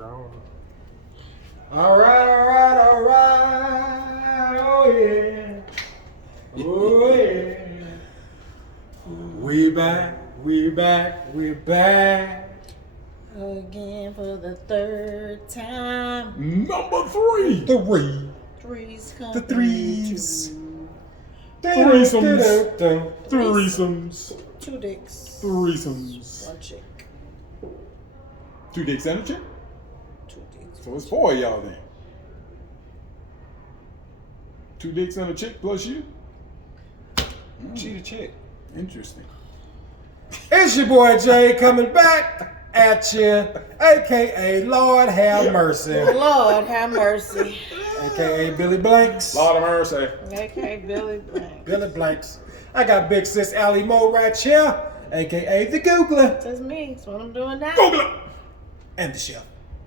All right. Oh yeah. Oh yeah. We back. Again for the third time. Number 3. Threes come. The threes. Threesomes. Two dicks. Threesomes. One chick. 2 dicks and a chick? Two dicks. So it's 4 of y'all then. 2 dicks and a chick plus you? She the chick. Interesting. It's your boy Jay coming back at you, aka Lord Have Mercy, Lord have mercy. aka Billy Blanks. Lord of mercy. Okay, Billy Blank. Billy Blanks. I got Big Sis Allie Moe right here, aka the Googler That's me. That's what I'm doing now. Google it. and the Chef.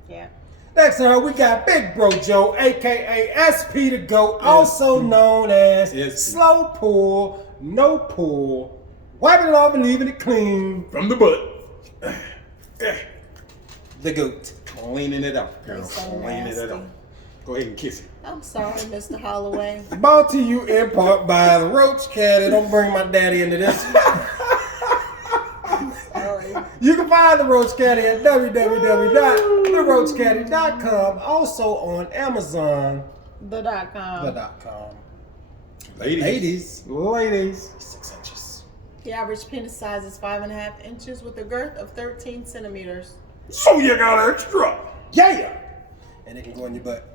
Yeah. Next time we got Big Bro Joe, aka SP the Goat, also known as SP. Slow Pull, No Pull, wiping it off and leaving it clean. From the butt. The Goat. Cleaning it up, girl. That's so Cleaning it nasty. up. Go ahead and kiss it. I'm sorry, Mr. Holloway. Brought to you in part by the Roach Caddy. Don't bring my daddy into this. Sorry. You can find the Roach Caddy at www.theroachcaddy.com. Also on Amazon. The.com. The.com. Ladies. 6 inches. The average penis size is 5.5 inches with a girth of 13 centimeters. So you got extra. Yeah! And it can go in your butt.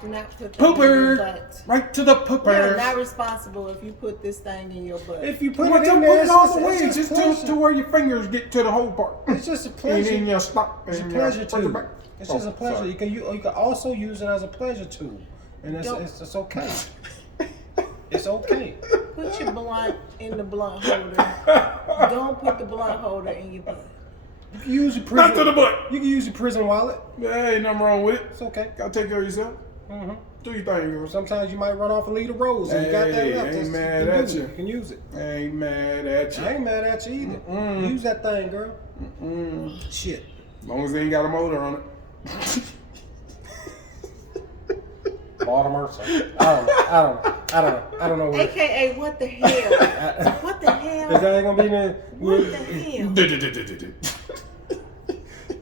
Do not put that in your Pooper. butt. Right to the You're pooper. not responsible if you put this thing in your butt. If you put Put it in it there, all the way, it's just pleasure. to where your fingers get to the whole part. It's just a And pleasure. then you stop. It's a and pleasure you bring it too. back. It's just a pleasure. Sorry. You can also use it as a pleasure tool, and it's okay. It's okay. Put your blunt in the blunt holder. Don't put the blunt holder in your butt. You can use your prison. Not to the butt. You can use your prison wallet. Yeah, ain't nothing wrong with it. It's okay. Gotta take care of yourself. Mm-hmm. Do your thing, girl. Sometimes you might run off and leave the rose, and you got that Hey, left. ain't That's- mad you can at use you. it. You can use it. I ain't mad at you. I ain't mad at you either. Mm-mm. Use that thing, girl. Shit. As long as they ain't got a motor on it. Lord of mercy. I don't know. AKA, what the hell? What the hell? Is that gonna be the? What the hell?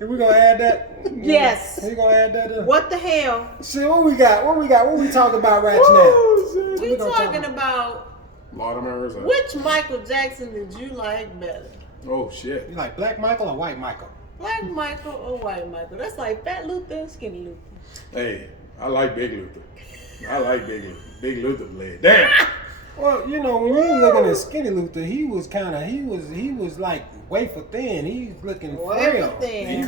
We gonna add that? Yes. We gonna add that? What the hell? See what we got? What we talking about right now? Oh, We talking about Lord of mercy. which Michael Jackson did you like better? Oh shit. You like Black Michael or White Michael? Black Michael or White Michael? That's like Fat Luther and Skinny Luther. Hey, I like Big Luther. I like Big Luther. Big Luther bled. Damn. Well, you know, when you was looking at Skinny Luther, he was like wafer thin. He's looking Wafer frail. thin. He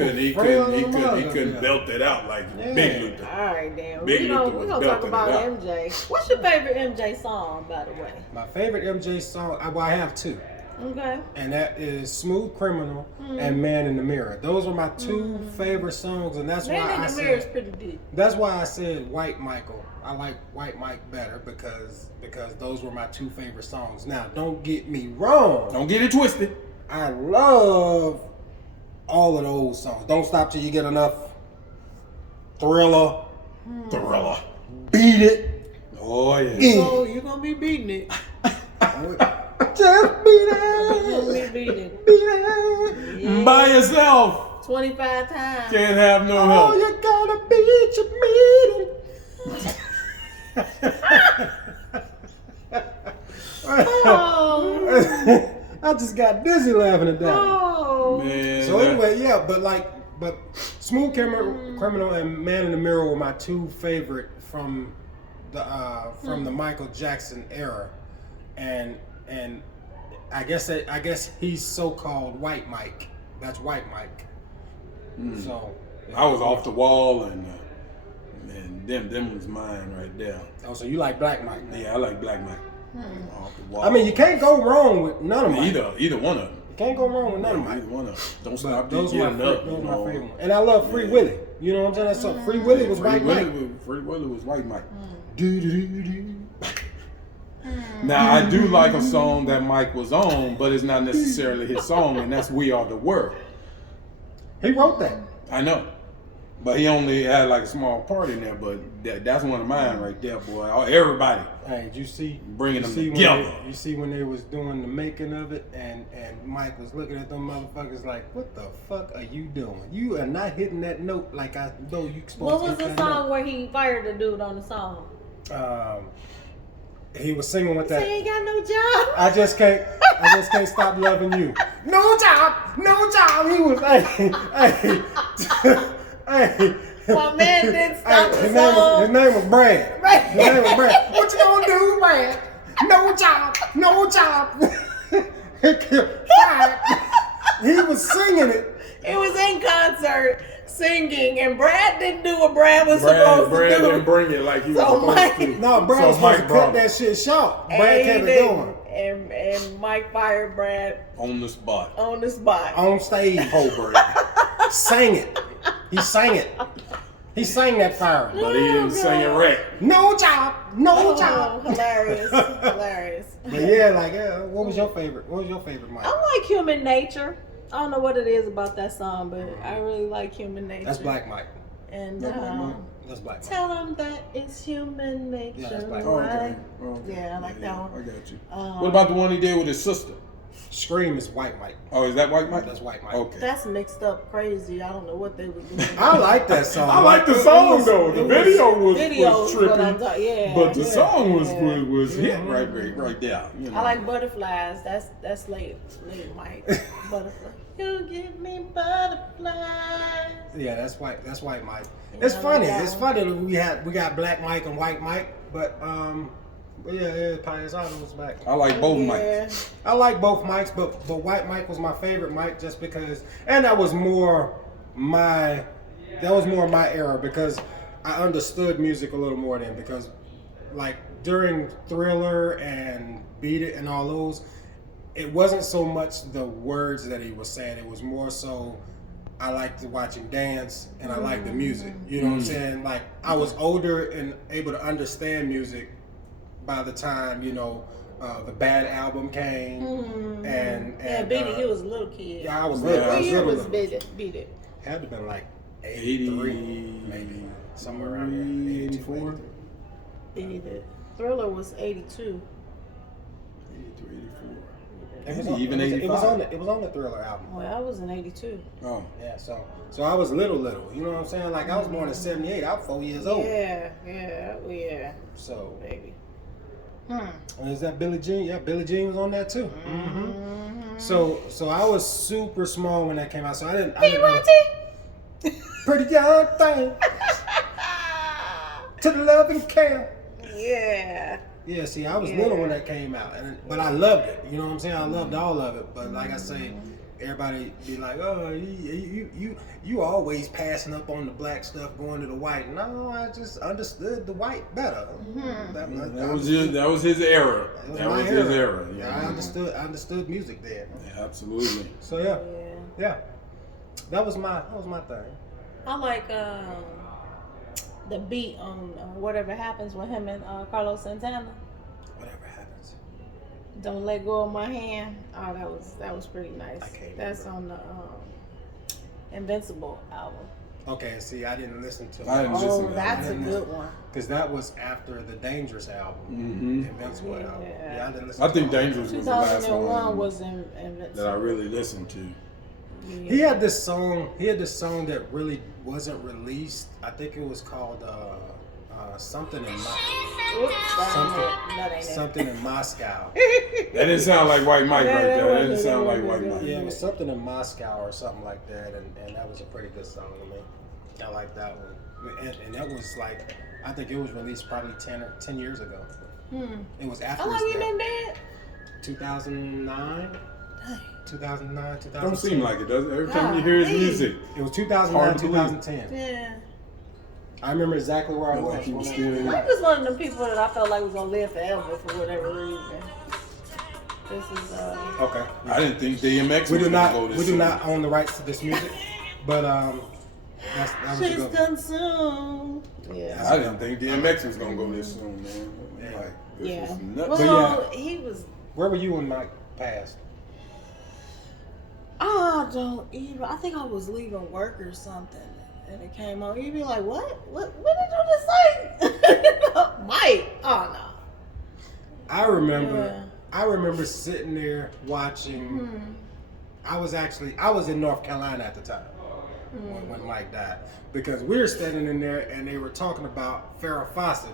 couldn't belt it out like Big Luther. All right, then. Big We're Luther gonna was talk belting about it out. MJ. What's your favorite MJ song, by the way? My favorite MJ song, I have two, Okay. and that is "Smooth Criminal" and "Man in the Mirror." Those are my two favorite songs, and that's Man why in I the Mirror is said pretty deep. that's why I said White Michael. I like White Mike better because those were my two favorite songs. Now, don't get me wrong. Don't get it twisted. I love all of those songs. Don't Stop Till You Get Enough. Thriller. Thriller. Beat It. Oh yeah. Oh, you're gonna be beating it. Just beat You're gonna it. be beating it. Beat it. Yeah. By yourself. 25 times. Can't have no Oh, help. you gotta beat your meeting. Oh. I just got dizzy laughing at that. Oh. Man. So anyway, yeah, but Smooth Criminal and Man in the Mirror were my two favorite from the Michael Jackson era, and I guess he's so-called White Mike. That's White Mike. So I was off the wall and them was mine right there. Oh, so you like Black Mike? Now. Yeah, I like Black Mike. Off the wall. I mean, you can't go wrong with none of them. either one of them. You can't go wrong with none of Either them. one of them. Don't But stop. those till are you my, get enough. those you are know. my favorite one. And I love Free Willy. You know what I'm saying? So Free Willy was White Mike. Free Willy was White Mike. Do. Now I do like a song that Mike was on, but it's not necessarily his song, and that's "We Are the World." He wrote that. I know. But he only had like a small part in there. But that's one of mine right there, boy. Everybody Hey, did you see bringing them when together. you see when they was doing the making of it, and Mike was looking at them motherfuckers like, "What the fuck are you doing? You are not hitting that note like I know you supposed What to." was hit the that song where he fired the dude on the song? note. He was singing with He that. ain't got no job. I just can't stop loving you. No job, no job. He was hey. My man didn't stop the His song. name was Brad. Right. His name was Brad. What you gonna do, Brad? No job, no job. Fired. He was singing it. It was in concert singing, and Brad didn't do what Brad was supposed Brad to do. didn't bring it like he was So supposed Mike- to. No, Brad was supposed Mike to brought cut that shit short. Brad And he kept it didn't. going. And Mike fired Brad on the spot. on the spot. On stage. Holbert. Sang it. He sang it. He sang that fire. But he didn't sing it right. No job, no Oh, job. hilarious. Hilarious. But yeah, what was your favorite? What was your favorite, Mike? I like Human Nature. I don't know what it is about that song, but I really like Human Nature. That's Black Mike. And That's Black Mike. That's Black Mike. tell them that it's human nature. Yeah, that's Black Oh, Mike. okay. Okay. Yeah, I like that one. I got you. Um, What about the one he did with his sister? Scream is White Mike. Oh, is that White Mike? That's White Mike. Okay. That's mixed up crazy. I don't know what they were doing. I like that song. I like the It song was- though. The it was- video was Videos, trippy, what I'm talking. Yeah, but the yeah, song was yeah. was hit right there. You know. I like Butterflies. That's late Mike. Butterfly. You give me butterflies. Yeah, that's White Mike. Yeah, It's I funny. like that It's one. funny that we got Black Mike and White Mike, but yeah, Piazzato was back. I like both Yeah. Mikes. I like both Mikes, but White Mike was my favorite Mike just because, and that was more my era because I understood music a little more then because, like during Thriller and Beat It and all those, it wasn't so much the words that he was saying. It was more so I liked to watch him dance and I liked the music. You know what I'm saying? Like I was older and able to understand music by the time the Bad album came and Yeah, Beat It. He was a little kid. yeah, I was Yeah, little. I What I was year little. was Beat It? Beat It. Had to have been like 80, 83, maybe somewhere around there. 84, Beat It. Thriller was 82. 83, 84. It was, Even it was 85. it was on the Thriller album. Well, I was in 82. Oh, Yeah, so I was little. You know what I'm saying? Like I was born in '78. I was 4 years old. Yeah, So baby. and is that Billie Jean? Yeah, Billie Jean was on that too. Mm-hmm. So I was super small when that came out. So I didn't pretty young thing to the love and care. Yeah. Yeah, see, I was little when that came out, but I loved it. You know what I'm saying? I loved all of it. But like I say, everybody be like, "Oh, you always passing up on the black stuff, going to the white." No, I just understood the white better. that was his era. That was his era. Yeah, I understood music then. Yeah, absolutely. So yeah, that was my thing. I like the beat on Whatever Happens with him and Carlos Santana. Whatever happens. Don't Let Go of My Hand. Oh, that was pretty nice. I can't That's on the Invincible album. Okay, see, I didn't listen to I didn't listen Oh, to that's a that. good one. because that was after the Dangerous album, Invincible album. Yeah, I didn't listen. I think to all Dangerous was the last 2001 one was Invincible. that I really listened to. He had this song. He had this song that really wasn't released. I think it was called something in something in Moscow. That didn't sound like White Mike right there. That didn't sound like White Mike. Yeah, it was something in Moscow or something like that, and that was a pretty good song to me. I like that one, and that was like I think it was released probably 10 years ago. It was after How long his you death. been dead? 2009. 2009, 2010. Don't seem like it, does it? Every time you hear his music, It was 2009, Hard to believe. 2010. Yeah. I remember exactly where I Felt was. like he was when still that came in. out. I'm just one of them people that I felt like was gonna live forever for whatever reason. This is Okay. I didn't think DMX We was do gonna not go this we do soon. not own the rights to this music, but that was a she's good one. consumed. Yeah. I didn't think DMX was gonna go this soon, man. Yeah. Like, this Yeah. was nuts. Well, But he was. Where were you when Mike passed? I don't even. I think I was leaving work or something. and it came on, you'd be like, what did you just say? Mike, oh no. I remember. Yeah. I remember sitting there watching. I was in North Carolina at the time when Mike died, because we were standing in there and they were talking about Farrah Fawcett.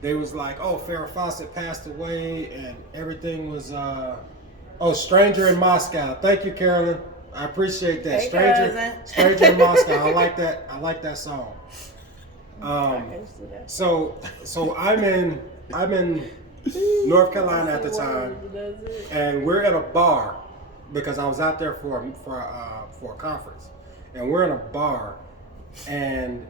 They was like, "Oh, Farrah Fawcett passed away," and everything was, "Stranger in Moscow." Thank you, Carolyn. I appreciate that. Hey, Stranger in Moscow. I like that. I like that song. So I'm in North Carolina at the time, and we're at a bar because I was out there for a conference, and we're in a bar, and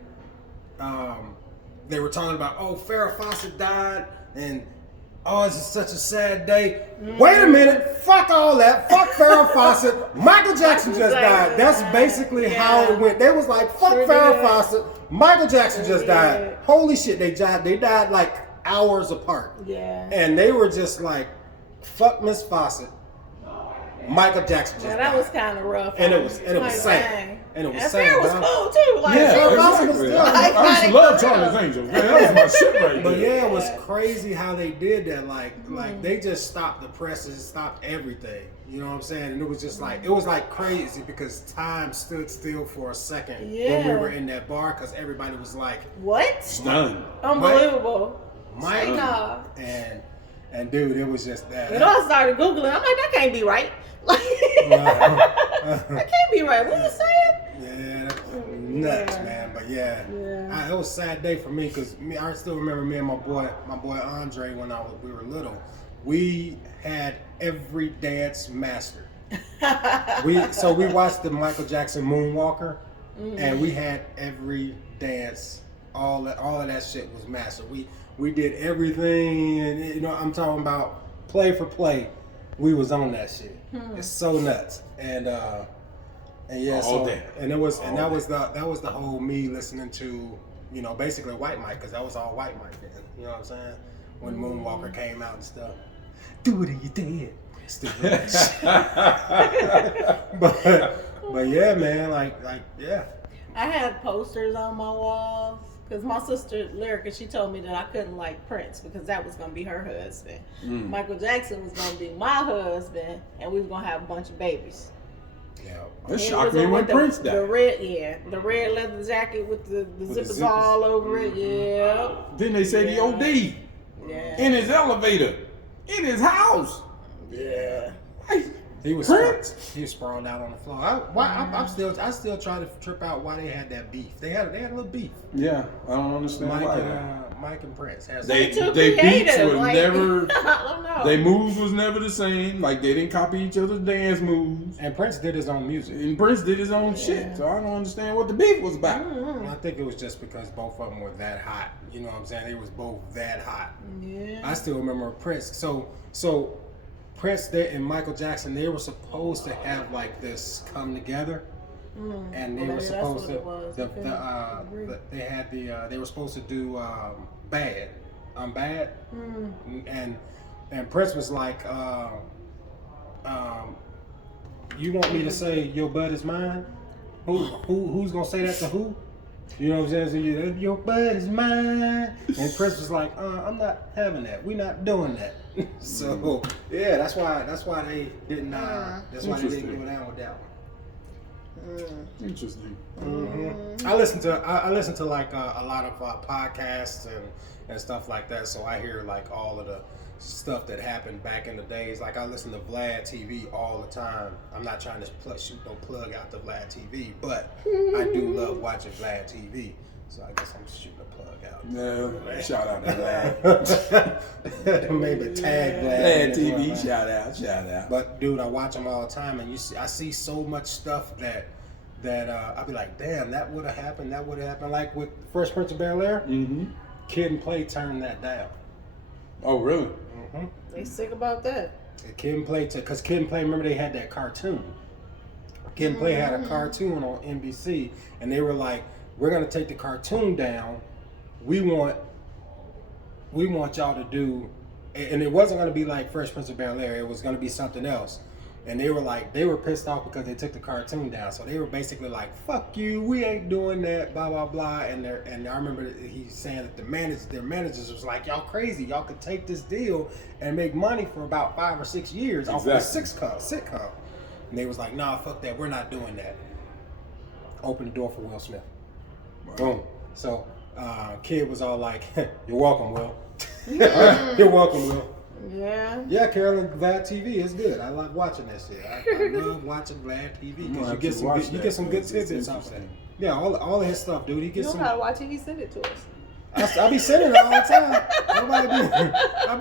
they were talking about, oh, Farrah Fawcett died, and oh, it's just such a sad day. Wait a minute, fuck all that, fuck Farrah Fawcett. Michael Jackson just died. That's basically how it went. They was like, fuck Farrah Fawcett. Michael Jackson just died. Holy shit, they died like hours apart. Yeah. And they were just like, fuck Miss Fawcett. Michael Jackson just died. That was kind of rough. And it was sad. Dang. And it was And sad. Farrah was cool too. Like, Yeah, Farrah Fawcett exactly. was still I used to love Charlie's Angels. Man, that was my shit right But there. yeah, it was crazy how they did that. Like they just stopped the presses, stopped everything. You know what I'm saying? And it was just like, it was like crazy because time stood still for a second when we Yeah. were in that bar because everybody was like, What? Stunned. Unbelievable. Mike. Nah. And dude, it was just that. You know, I started Googling. I'm like, that can't be right. Like, that can't be right. What you saying? Yeah, that's nuts, man. But yeah, it was a sad day for me because I still remember me and my boy Andre when we were little. We had every dance mastered. we watched the Michael Jackson Moonwalker, and we had every dance. All of that shit was mastered. We did everything, and you know I'm talking about play for play. We was on that shit. It's so nuts, and yeah, All so day. and that was the whole me listening to, you know, basically White Mike, because that was all White Mike then. You know what I'm saying? When Moonwalker came out and stuff. Do it or you dead. Stupid. but yeah, man, like yeah. I had posters on my walls because my sister Lyrica, she told me that I couldn't like Prince because that was gonna be her husband. Michael Jackson was gonna be my husband, and we was gonna have a bunch of babies. Yeah. It shocked me when Prince died. The red leather jacket with the zippers all over it. Yeah. Then they said he OD'd Yeah. in his elevator, in his house. Yeah. He was Prince? he was sprawled out on the floor. I still try to trip out why they had that beef. They had a little beef. Yeah, I don't understand why. Mike and Prince had They Too beats creative, were like, never. I don't know. Their moves was never the same. Like they didn't copy each other's dance moves. and Prince did his own music. And Prince did his own shit. So I don't understand what the beef was about. I think it was just because both of them were that hot. You know what I'm saying? They was both that hot. Yeah. I still remember Prince. So Prince and Michael Jackson, they were supposed to have like this come together, and they were supposed to. They were supposed to do Bad. I'm Bad, and Prince was like, you want me to say your bud is mine? Who's gonna say that to who? You know what I'm saying? So your bud is mine. And Prince was like, I'm not having that. We're not doing that. So yeah, that's why they didn't. That's why they didn't go down with that one. Interesting. I listen to like a lot of podcasts and stuff like that. So I hear like all of the stuff that happened back in the days. Like I listen to Vlad TV all the time. I'm not trying to shoot no plug out to Vlad TV, but I do love watching Vlad TV. So I guess I'm shooting a plug out. Yeah, shout out to Vlad. Maybe tag Vlad. Vlad TV, shout out. But dude, I watch them all the time, and I see so much stuff that I'll be like, damn, that would have happened. Like with Fresh Prince of Bel-Air, Kid and Play turned that down. Oh, really? They sick about that. Kid and Play, because Kid and Play, remember they had that cartoon. Kid and Play had a cartoon on NBC, and they were like, we're gonna take the cartoon down. We want y'all to do, and it wasn't gonna be like Fresh Prince of Bel-Air. It was gonna be something else. And they were pissed off because they took the cartoon down. So they were basically like, "Fuck you, we ain't doing that." Blah blah blah. And I remember he's saying that their managers was like, "Y'all crazy? Y'all could take this deal and make money for about 5 or 6 years off of a sitcom." And they was like, "Nah, fuck that. We're not doing that." Open the door for Will Smith. Wow. Boom. So kid was all like, "You're welcome, Will." You're welcome, Will. Yeah. Yeah, Carolyn, Vlad TV is good. I like watching that shit. I love watching Vlad TV because you get some good tidbits off that. Yeah, all of his stuff, dude. He gets you some. know how to watch it? He sent it to us. I be sending it all the time. I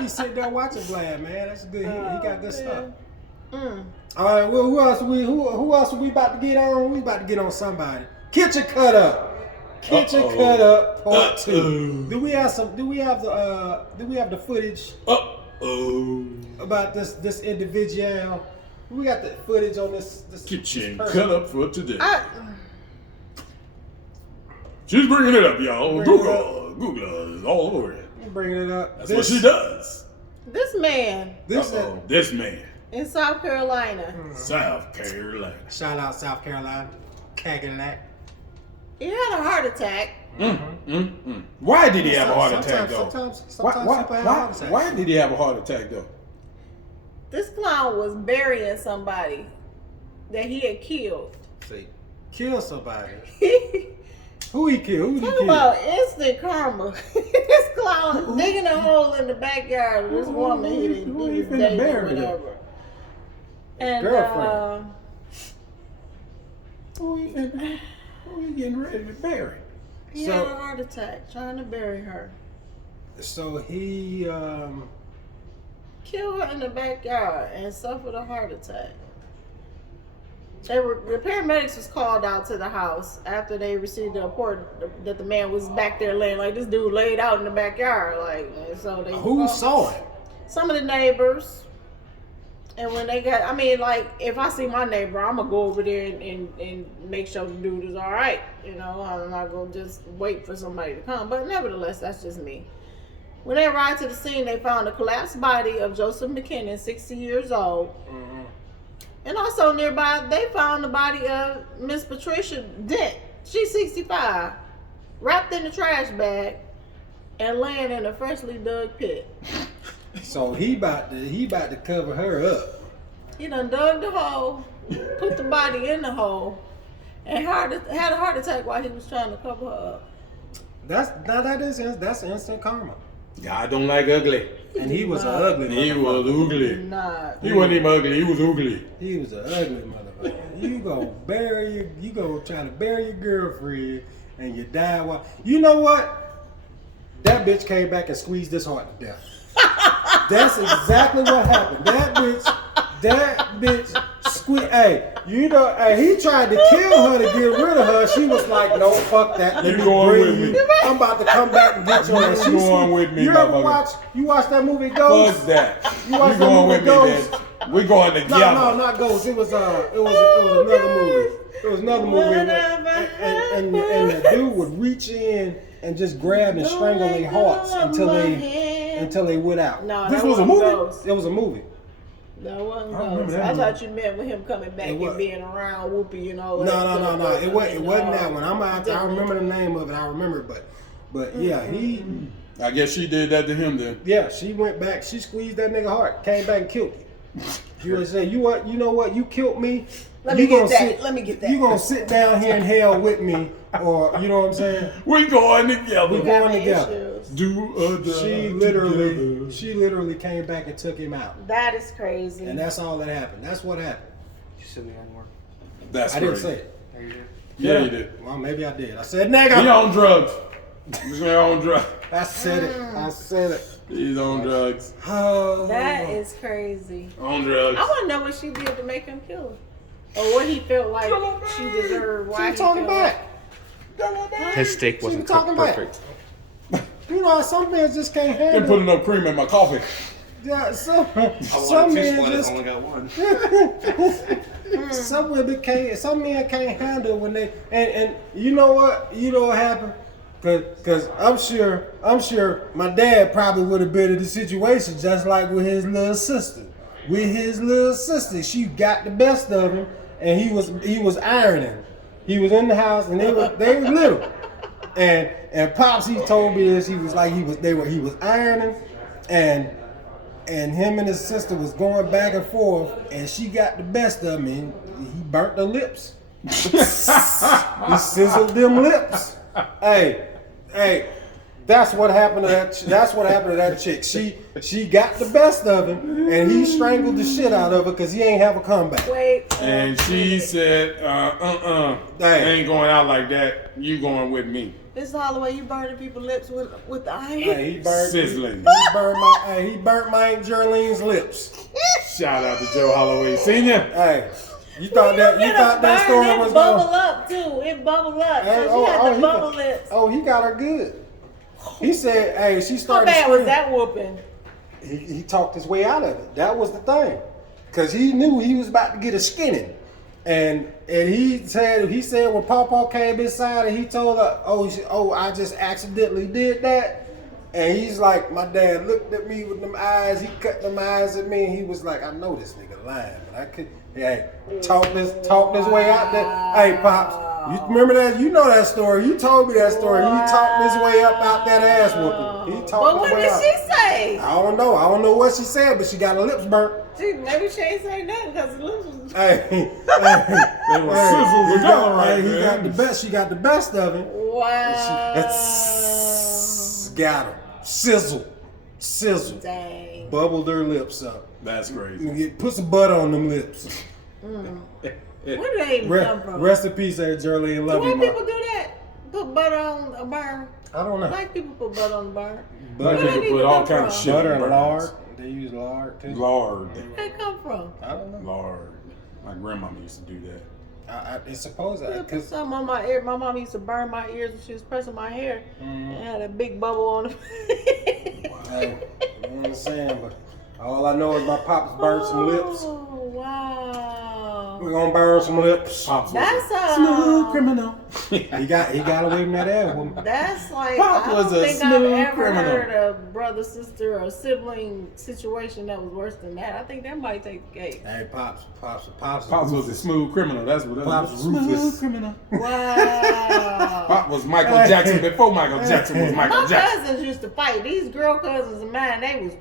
be sitting there watching Vlad, man. That's good. He got good stuff. All right, well, who else are we about to get on? We about to get on somebody. Kitchen Cut Up. Kitchen Cut Up Part 2. Do we have the footage about this individual? We got the footage on this Kitchen this Cut Up for today. She's bringing it up, y'all. Google is all over it. I'm bringing it up. That's what she does. This man This man. in South Carolina. South Carolina. Shout out South Carolina. Cadillac. He had a heart attack. Why did he have a heart attack, though? Sometimes people have a heart attack. Why did he have a heart attack, though? This clown was burying somebody that he had killed. See, kill somebody. Who he killed? Talk about instant karma. This clown digging a hole in the backyard of this woman he was dating or whatever. And girlfriend. Who he getting ready to bury? He had a heart attack trying to bury her. So he Killed her in the backyard and suffered a heart attack. The paramedics was called out to the house after they received the report that the man was back there laying, like this dude laid out in the backyard, like. And so they. Who saw it? Some of the neighbors. And when they got, I mean, like, if I see my neighbor, I'm gonna go over there and make sure the dude is all right. You know, I'm not gonna just wait for somebody to come. But nevertheless, that's just me. When they arrived to the scene, they found a collapsed body of Joseph McKinnon, 60 years old. Mm-hmm. And also nearby, they found the body of Miss Patricia Dent. She's 65, wrapped in a trash bag and laying in a freshly dug pit. So he about to cover her up. He done dug the hole, put the body in the hole, and had a heart attack while he was trying to cover her up. That's instant karma. God don't like ugly. And he was an ugly motherfucker. He was ugly. Nah. He wasn't even ugly, he was ugly. He was an ugly motherfucker. You go try to bury your girlfriend and you die while. You know what? That bitch came back and squeezed this heart to death. That's exactly what happened. That bitch he tried to kill her to get rid of her. She was like, no, fuck that. Let me bring you. I'm about to come back and get you. You going with me, you ever watch that movie Ghost? Fuck that. You watch that going movie with Ghost? Me, then. We going together. No, not Ghost. It was another movie. It was another movie. And the dude would reach in and just grab and strangle their hearts until they went out. No, this was a movie? Ghost. It was a movie. That wasn't Ghost. I thought you meant with him coming back and being around Whoopi and all that. No. It wasn't that one. I remember the name of it. I remember it, but yeah, he. I guess she did that to him then. Yeah, she went back. She squeezed that nigga heart. Came back and killed him. You would say, you know what? You killed me. Let me get that. You gonna sit down here in hell with me, or you know what I'm saying? We going together. We going together. She literally came back and took him out. That is crazy. And that's all that happened. That's what happened. You said the N-word. That's I crazy. didn't say it. No, you did. Yeah, you did. Well, maybe I did. I said nigga. He on drugs. He's on drugs. I said it. He's on drugs. Oh. That is crazy. On drugs. I want to know what she did to make him kill her. Or what he felt like she deserved. Why She was talking back. His steak wasn't cooked perfect. You know, some men just can't handle. Didn't put enough cream in my coffee. Yeah, some Two men just. I only got one. Some men can't handle when they and you know what happened. Cause I'm sure my dad probably would have been in the situation just like with his little sister. with his little sister. She got the best of him, and he was ironing. He was in the house, and they were little. And Pops, he told me this. He was ironing, and him and his sister was going back and forth, and she got the best of him, and he burnt her lips. He sizzled them lips. Hey, that's what happened to that chick. She got the best of him, and he strangled the shit out of her because he ain't have a comeback. Wait. And she said, I ain't going out like that. You going with me. This Holloway, you burning people's lips with the iron? Hey, Sizzling. He burnt my Aunt Gerlene's lips. Shout out to Joe Holloway Sr. Hey, you thought that story was bubble going? up too. It bubbled up. Hey, So she had the he bubble got, lips. oh, he got her good. He said, "Hey, she How started bad was screaming." that whooping? He talked his way out of it. That was the thing, cause he knew he was about to get a skinning, and he said when Pawpaw came inside and he told her, "Oh, I just accidentally did that," and he's like, "My dad looked at me with them eyes. He cut them eyes at me, and he was like, I know this nigga lying, but I could." Hey, talk this way out there. Hey, Pops, you remember that? You know that story. You told me that story. He talked his way up out that ass whooping. He talked But his what way did out. she say? I don't know. I don't know what she said, but she got her lips burnt. Maybe she ain't say nothing because the lips was... Hey, They were sizzled together right he there. got the best. She got the best of him. Wow. Got him. Sizzle. Dang. Bubbled her lips up. That's crazy. Put some butter on them lips. Where did they even come from? Rest in peace, Aunt Gerlie. Do Love you, white people Mom. do that? Put butter on a burn? I don't know. Black people put butter on the burn. Black Butter, people put all kinds of shit butter in and burns. lard. They use lard too. Lard. Where did they come from? I don't know. Lard. My grandmama used to do that. It's supposed to. Put some on my ear. My mom used to burn my ears when she was pressing my hair. And had a big bubble on it. Hey, you know what I'm saying? But all I know is my pops burned some lips. Oh, wow. We're gonna burn some lips. Pops was That's a smooth criminal. He got away from that ass woman. That's like, Pop I was don't a think I've smooth ever criminal. heard a brother, sister, or sibling situation that was worse than that. I think that might take the cake. Hey, pops. Pops was a smooth criminal. That's what that Pops was. ruthless. Smooth criminal. Wow. Pop was Michael Jackson before Michael Jackson was Michael My Jackson. cousins used to fight. These girl cousins of mine, they was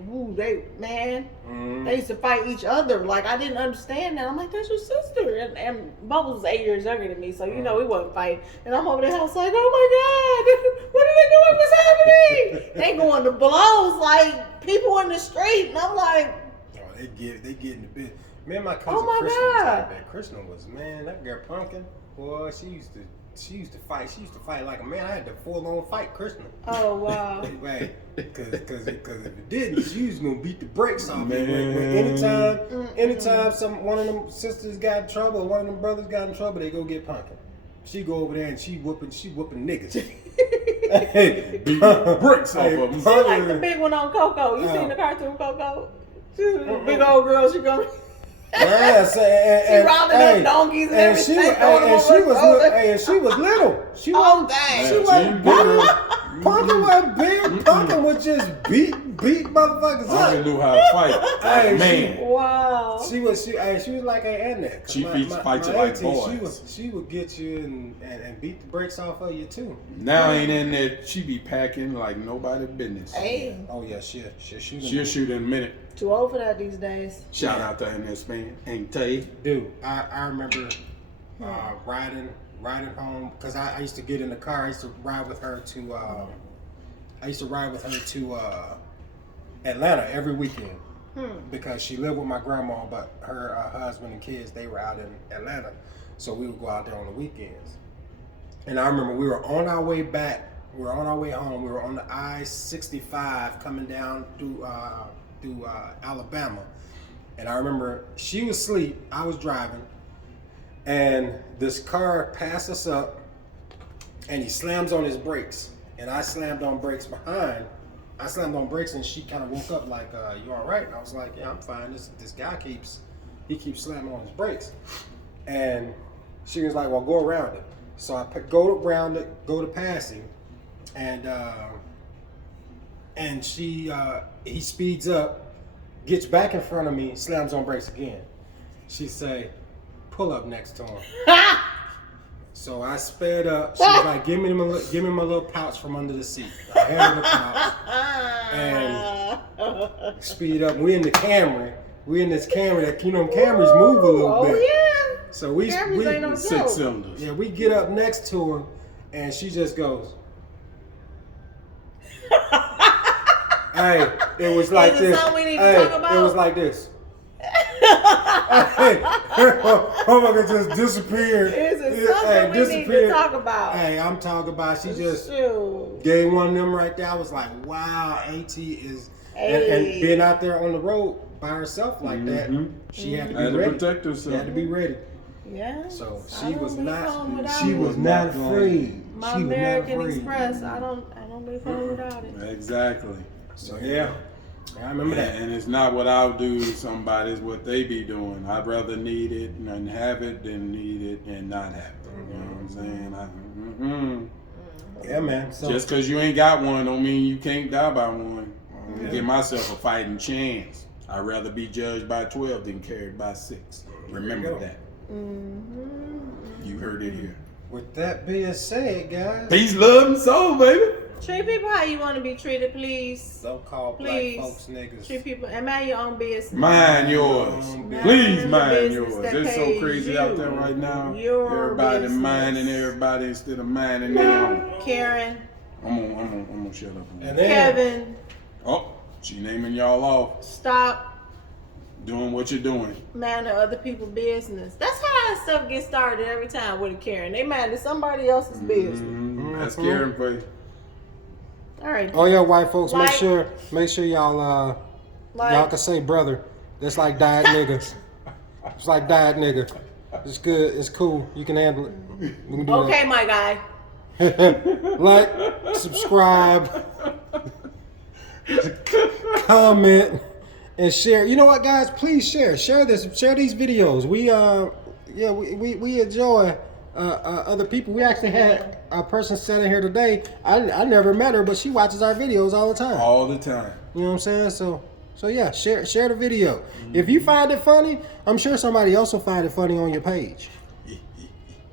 they used to fight each other. Like, I didn't understand that. I'm like, that's your sister. And Bubbles was 8 years younger than me, so you know we wasn't fighting. And I'm over the house like, oh my God, what are they doing? What's happening? They going to blows like people in the street. And I'm like, Oh, they get in the bit. Me and my cousin Oh my Krishna was God. like that. Krishna was, man, that girl Pumpkin, boy, she used to fight. She used to fight like a man. I had to full-on fight Krishna. oh wow. Right, because if it didn't, she was gonna beat the brakes off me. Man. Anytime one of them sisters got in trouble, or one of them brothers got in trouble, they go get Pumpkin. She go over there and she whooping niggas. Hey, Beat the bricks off of them. She like the big one on Coco. You seen the cartoon Coco? She's a big old girl. She going. Yes, She rounding up donkeys and everything. And she was little. She Oh, was dang. She wasn't big. Pumpkin wasn't big. Pumpkin was just beat motherfuckers I up. knew how to fight. Hey, Man. Wow. She was like an Annex. She fights you like boys. She would get you and beat the brakes off of you too. Now ain't in there. She be packing like nobody business. Hey, Oh yeah, she'll shoot. She'll shoot in a minute. too old for that these days. Shout out to NS man. Ain't tell you. Dude, I remember riding home because I used to get in the car. I used to ride with her to Atlanta every weekend because she lived with my grandma, but her husband and kids, they were out in Atlanta, so we would go out there on the weekends. And I remember we were on our way back. We were on our way home. We were on the I-65 coming down through Alabama. And I remember she was asleep, I was driving, and this car passed us up, and he slams on his brakes, and I slammed on brakes behind. I slammed on brakes, and she kind of woke up like, "You all right?" And I was like, "Yeah, I'm fine. This guy keeps slamming on his brakes," and she was like, "Well, go around it." So I go around it, go to pass him, and he speeds up. gets back in front of me, slams on brakes again. She say, pull up next to him. So I sped up. She was like, give me my little pouch from under the seat. I handed the pouch and speed up. We in the Camry. We in this Camry that Camrys move a little bit. Oh yeah. So we ain't no 6 joke. cylinders. yeah, we get up next to her, and she just goes. Hey, it was like Is it this. something we need to Hey, talk about? it was like this. Hey, motherfucker just disappeared. Is it something we need to talk about? Hey, I'm talking about. She just Shoot. gave one of them right there. I was like, wow, AT is, and being out there on the road by herself like that, she had to be Had to ready. protect She herself. had to be ready. Yeah. So I she don't was leave not. home without She it. was not afraid. My She was not American afraid. Express. I don't leave home without it. Exactly. So yeah, I remember that. And it's not what I'll do to somebody, it's what they be doing. I'd rather need it and have it than need it and not have it. You know what I'm saying? Yeah, man. So Just because you ain't got one don't mean you can't die by one. Give myself a fighting chance. I'd rather be judged by 12 than carried by 6. Remember that. You heard it here. with that being said, guys, Peace, love, and soul, baby. Treat people how you want to be treated, please. so-called Please. black folks niggas. Treat people and mind your own business. Mind yours. Mind Please the mind business yours. that It's so pays crazy you. out there right now. Your Everybody business. minding everybody instead of minding their own. Karen, I'm gonna shut up. And then, Kevin, Oh, she naming y'all off. stop Doing what you're doing. minding other people's business. That's how that stuff gets started every time with a Karen. They minding somebody else's business. That's caring for you. All right. oh yeah, white folks, Like- make sure y'all y'all can say brother. That's like diet nigga. It's like diet nigga. It's good. It's cool. You can handle it. We can do Okay, my guy. that. Like, subscribe, comment, and share. You know what, guys? Please share. Share this. Share these videos. We enjoy other people. We actually had a person sitting here today. I never met her, but she watches our videos all the time. All the time. You know what I'm saying? So yeah, share the video. If you find it funny, I'm sure somebody else will find it funny on your page.